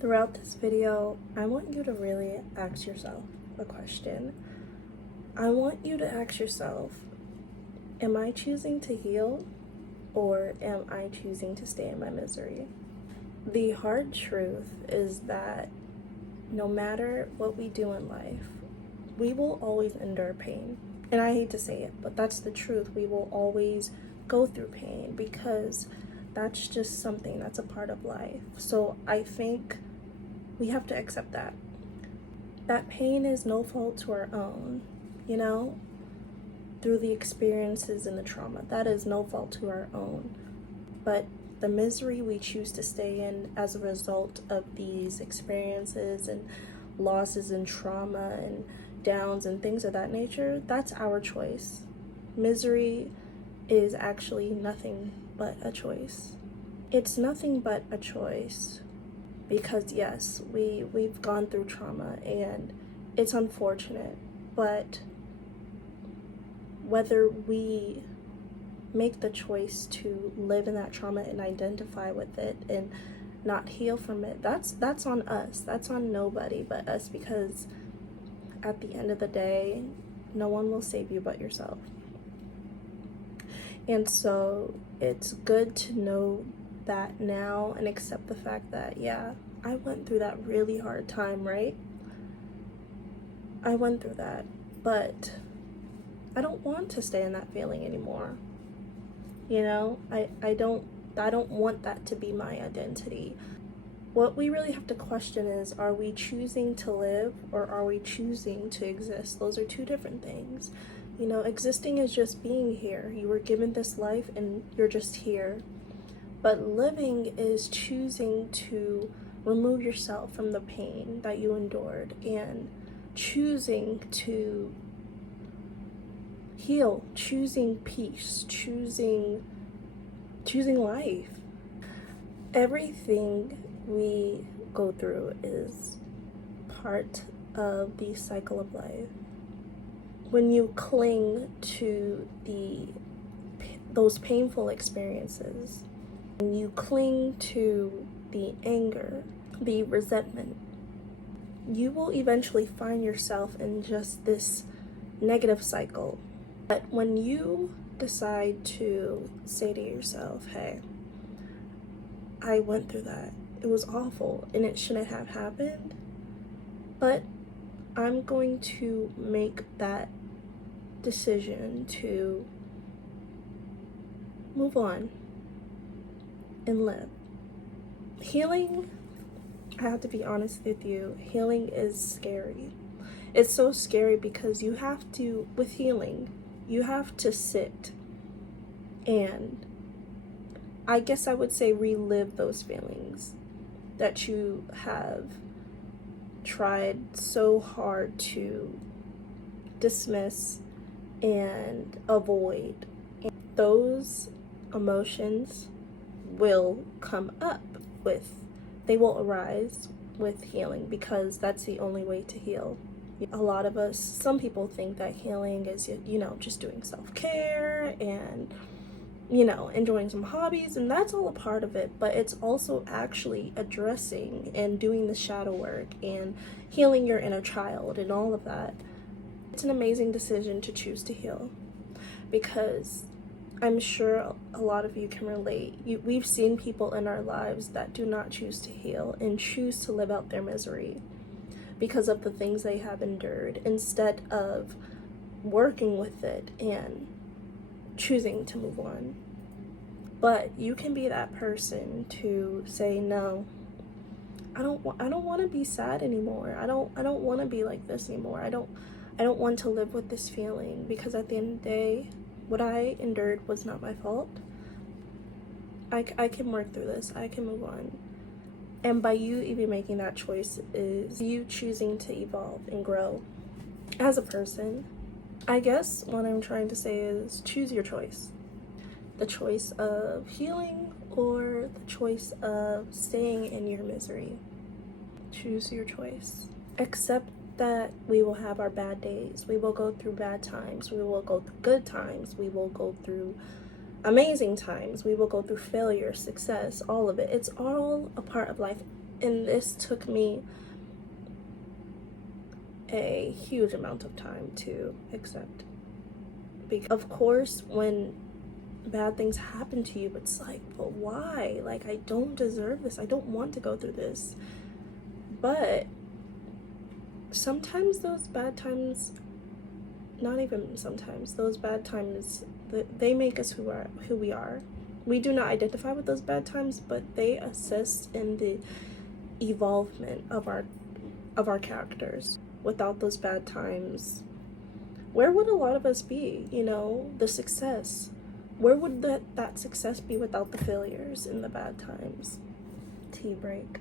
Throughout this video, I want you to really ask yourself a question. I want you to ask yourself, am I choosing to heal or am I choosing to stay in my misery? The hard truth is that no matter what we do in life, we will always endure pain. And I hate to say it, but that's the truth. We will always go through pain because that's just something that's a part of life. So I think we have to accept that. That pain is no fault to our own, through the experiences and the trauma. That is no fault to our own. But the misery we choose to stay in as a result of these experiences and losses and trauma and downs and things of that nature, that's our choice. Misery is actually nothing but a choice. It's nothing but a choice because yes, we've gone through trauma and it's unfortunate, but whether we make the choice to live in that trauma and identify with it and not heal from it, that's on us. That's on nobody but us, because at the end of the day, no one will save you but yourself. And so it's good to know that now and accept the fact that, yeah, I went through that really hard time, right? I went through that, but I don't want to stay in that feeling anymore. I don't want that to be my identity. What we really have to question is, are we choosing to live or are we choosing to exist? Those are two different things. Existing is just being here. You were given this life and you're just here. But living is choosing to remove yourself from the pain that you endured and choosing to heal, choosing peace, choosing life. Everything we go through is part of the cycle of life. When you cling to those painful experiences, when you cling to the anger, the resentment, you will eventually find yourself in just this negative cycle. But when you decide to say to yourself, hey, I went through that, it was awful and it shouldn't have happened, but I'm going to make that decision to move on and live. Healing, I have to be honest with you, healing is scary. It's so scary because with healing, you have to sit and, I guess I would say, relive those feelings that you have tried so hard to dismiss and avoid. And those emotions will come up they will arise with healing, because that's the only way to heal. A lot of us, some people think that healing is, just doing self-care and, enjoying some hobbies, and that's all a part of it, but it's also actually addressing and doing the shadow work and healing your inner child and all of that. It's an amazing decision to choose to heal, because I'm sure a lot of you can relate. We've seen people in our lives that do not choose to heal and choose to live out their misery because of the things they have endured, instead of working with it and choosing to move on. But you can be that person to say, no, I don't want to be sad anymore. I don't want to be like this anymore. I don't want to live with this feeling, because at the end of the day, what I endured was not my fault. I can work through this. I can move on. And by you even making that choice is you choosing to evolve and grow as a person. I guess what I'm trying to say is, choose your choice. The choice of healing or the choice of staying in your misery. Choose your choice. Accept that we will have our bad days. We will go through bad times. We will go through good times. We will go through amazing times. We will go through failure, success, all of it. It's all a part of life. And this took me a huge amount of time to accept. Because of course, when bad things happen to you, it's like, but why? Like, I don't deserve this. I don't want to go through this. But sometimes those bad times, not even sometimes, those bad times, they make us who we are. We do not identify with those bad times, but they assist in the evolvement of our characters. Without those bad times, where would a lot of us be? You know, the success. Where would that success be without the failures and the bad times? Tea break.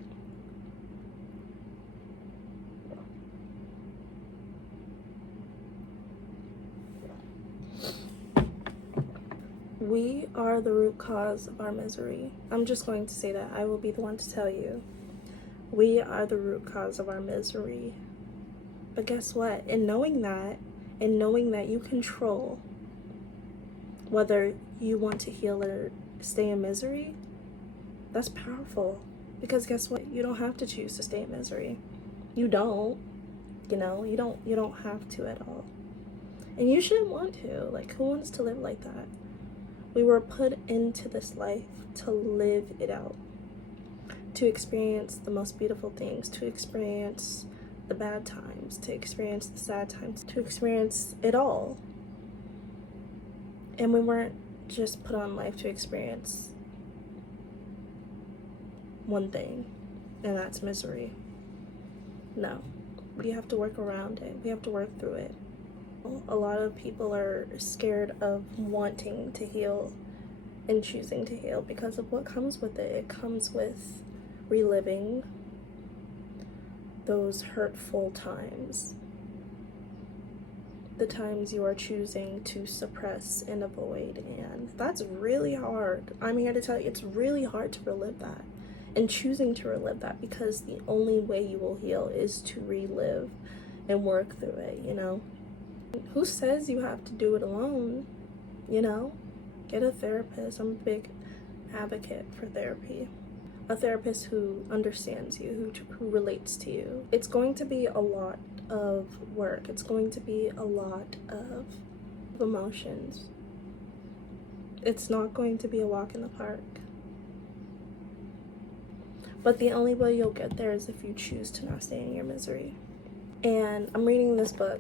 We are the root cause of our misery. I'm just going to say that. I will be the one to tell you. We are the root cause of our misery. But guess what? In knowing that you control whether you want to heal or stay in misery, that's powerful. Because guess what? You don't have to choose to stay in misery. You don't. You know, you don't have to at all. And you shouldn't want to. Like, who wants to live like that? We were put into this life to live it out, to experience the most beautiful things, to experience the bad times, to experience the sad times, to experience it all. And we weren't just put on life to experience one thing, and that's misery. No, we have to work around it. We have to work through it. A lot of people are scared of wanting to heal and choosing to heal because of what comes with it. It comes with reliving those hurtful times, the times you are choosing to suppress and avoid, and that's really hard. I'm here to tell you, it's really hard to relive that, and choosing to relive that, because the only way you will heal is to relive and work through it, you know? Who says you have to do it alone? You know, get a therapist. I'm a big advocate for therapy. A therapist who understands you, who relates to you. It's going to be a lot of work. It's going to be a lot of emotions. It's not going to be a walk in the park. But the only way you'll get there is if you choose to not stay in your misery. And I'm reading this book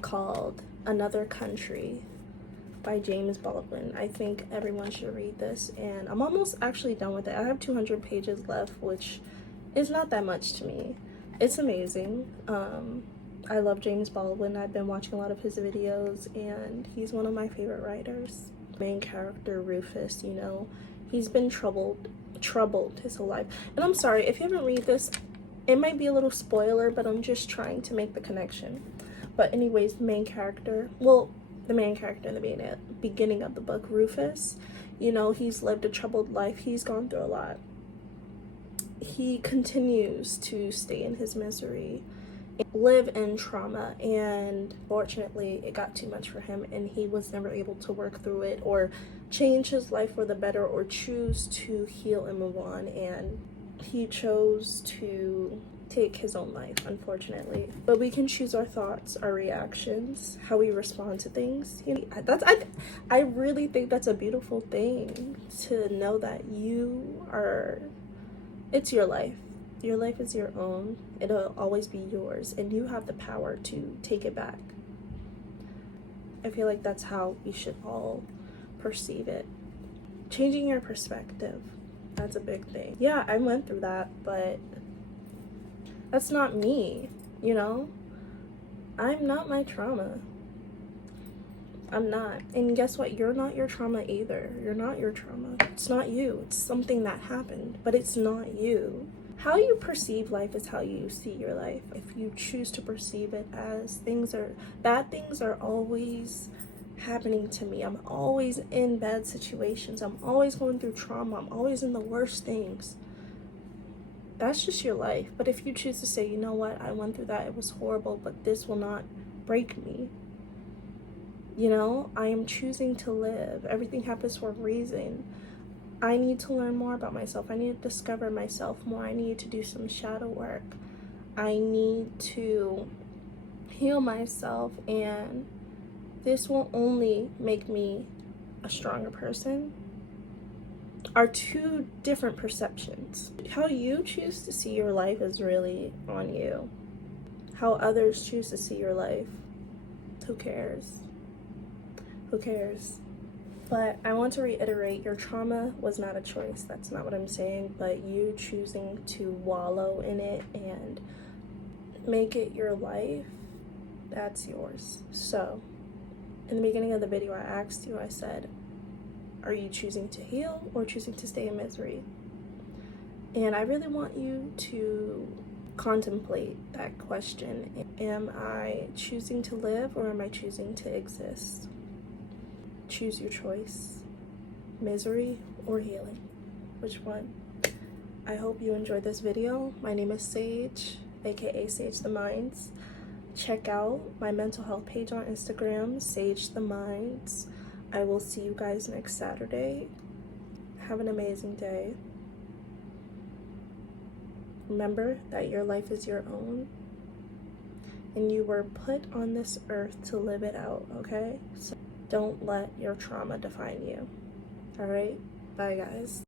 called Another Country by James Baldwin. I think everyone should read this, and I'm almost actually done with it. I have 200 pages left, which is not that much to me. It's amazing. I love James Baldwin. I've been watching a lot of his videos, and he's one of my favorite writers. Main character, Rufus, you know, he's been troubled his whole life. And I'm sorry, if you haven't read this, it might be a little spoiler, but I'm just trying to make the connection. But anyways, the main character in the beginning of the book, Rufus, you know, he's lived a troubled life. He's gone through a lot. He continues to stay in his misery, live in trauma, and fortunately it got too much for him, and he was never able to work through it or change his life for the better or choose to heal and move on. And he chose to take his own life, unfortunately. But we can choose our thoughts, our reactions, how we respond to things. You know, I really think that's a beautiful thing, to know that it's your life. Your life is your own. It'll always be yours, and you have the power to take it back. I feel like that's how we should all perceive it. Changing your perspective, that's a big thing. Yeah, I went through that, but that's not me, you know? I'm not my trauma. I'm not. And guess what? You're not your trauma either. You're not your trauma. It's not you. It's something that happened, but it's not you. How you perceive life is how you see your life. If you choose to perceive it as bad things are always happening to me. I'm always in bad situations. I'm always going through trauma. I'm always in the worst things. That's just your life. But if you choose to say, you know what, I went through that, it was horrible, but this will not break me. You know, I am choosing to live. Everything happens for a reason. I need to learn more about myself. I need to discover myself more. I need to do some shadow work. I need to heal myself, and this will only make me a stronger person. Are two different perceptions. How you choose to see your life is really on you. How others choose to see your life, who cares? Who cares? But I want to reiterate, your trauma was not a choice. That's not what I'm saying, but you choosing to wallow in it and make it your life, that's yours. So, in the beginning of the video, I asked you, I said, are you choosing to heal or choosing to stay in misery? And I really want you to contemplate that question. Am I choosing to live or am I choosing to exist? Choose your choice. Misery or healing? Which one? I hope you enjoyed this video. My name is Sage, aka SageTheMinds. Check out my mental health page on Instagram, SageTheMinds. I will see you guys next Saturday. Have an amazing day. Remember that your life is your own and you were put on this earth to live it out, okay? So don't let your trauma define you. All right? Bye, guys.